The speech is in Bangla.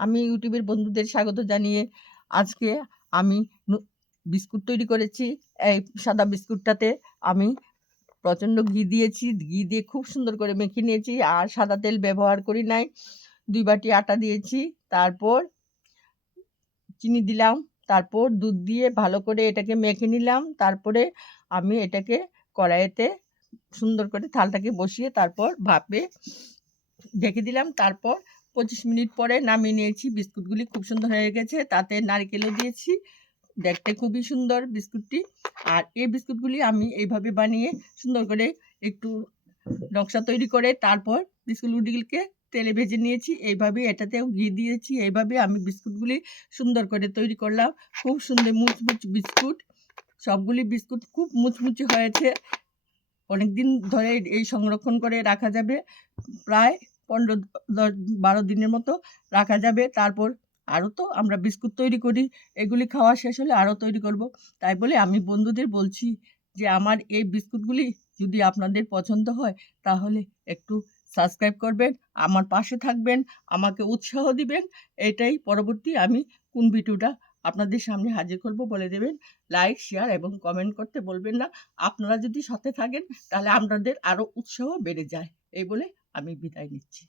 আমি ইউটিউবের বন্ধুদের স্বাগত জানিয়ে আজকে আমি বিস্কুট তৈরি করেছি। এই সাদা বিস্কুটটাতে আমি প্রচণ্ড ঘি দিয়েছি। ঘি দিয়ে খুব সুন্দর করে মেখে নিয়েছি। আর সাদা তেল ব্যবহার করি নাই। ২ বাটি আটা দিয়েছি। তারপর চিনি দিলাম। তারপর দুধ দিয়ে ভালো করে এটাকে মেখে নিলাম। তারপরে আমি এটাকে কড়াইতে সুন্দর করে থালটাকে বসিয়ে তারপর ভাপে ঢেকে দিলাম। তারপর ২৫ মিনিট পরে নামিয়ে নিয়েছি। বিস্কুটগুলি খুব সুন্দর হয়ে গেছে। তাতে নারিকেলও দিয়েছি। দেখতে খুবই সুন্দর বিস্কুটটি। আর এই বিস্কুটগুলি আমি এইভাবে বানিয়ে সুন্দর করে একটু নকশা তৈরি করে তারপর বিস্কুটগুলিকে তেলে ভেজে নিয়েছি। এইভাবে এটাতেও ঘি দিয়েছি। এইভাবে আমি বিস্কুটগুলি সুন্দর করে তৈরি করলাম। খুব সুন্দর মুচমুচ বিস্কুট। সবগুলি বিস্কুট খুব মুচমুচে হয়েছে। অনেকদিন ধরে এই সংরক্ষণ করে রাখা যাবে। প্রায় ১৫ ১০ ১২ দিনের মতো রাখা যাবে। তারপর আরও তো আমরা বিস্কুট তৈরি করি। এগুলি খাওয়া শেষ হলে আরও তৈরি করব। তাই বলে আমি বন্ধুদের বলছি যে আমার এই বিস্কুটগুলি যদি আপনাদের পছন্দ হয় তাহলে একটু সাবস্ক্রাইব করবেন, আমার পাশে থাকবেন, আমাকে উৎসাহ দিবেন। এটাই পরবর্তী আমি কোন ভিডিওটা আপনাদের সামনে হাজির করব বলে দেবেন। লাইক, শেয়ার এবং কমেন্ট করতে বলবেন না। আপনারা যদি সাথে থাকেন তাহলে আপনাদের আরও উৎসাহ বেড়ে যায়। এই বলে আমি বিদায় নিচ্ছি।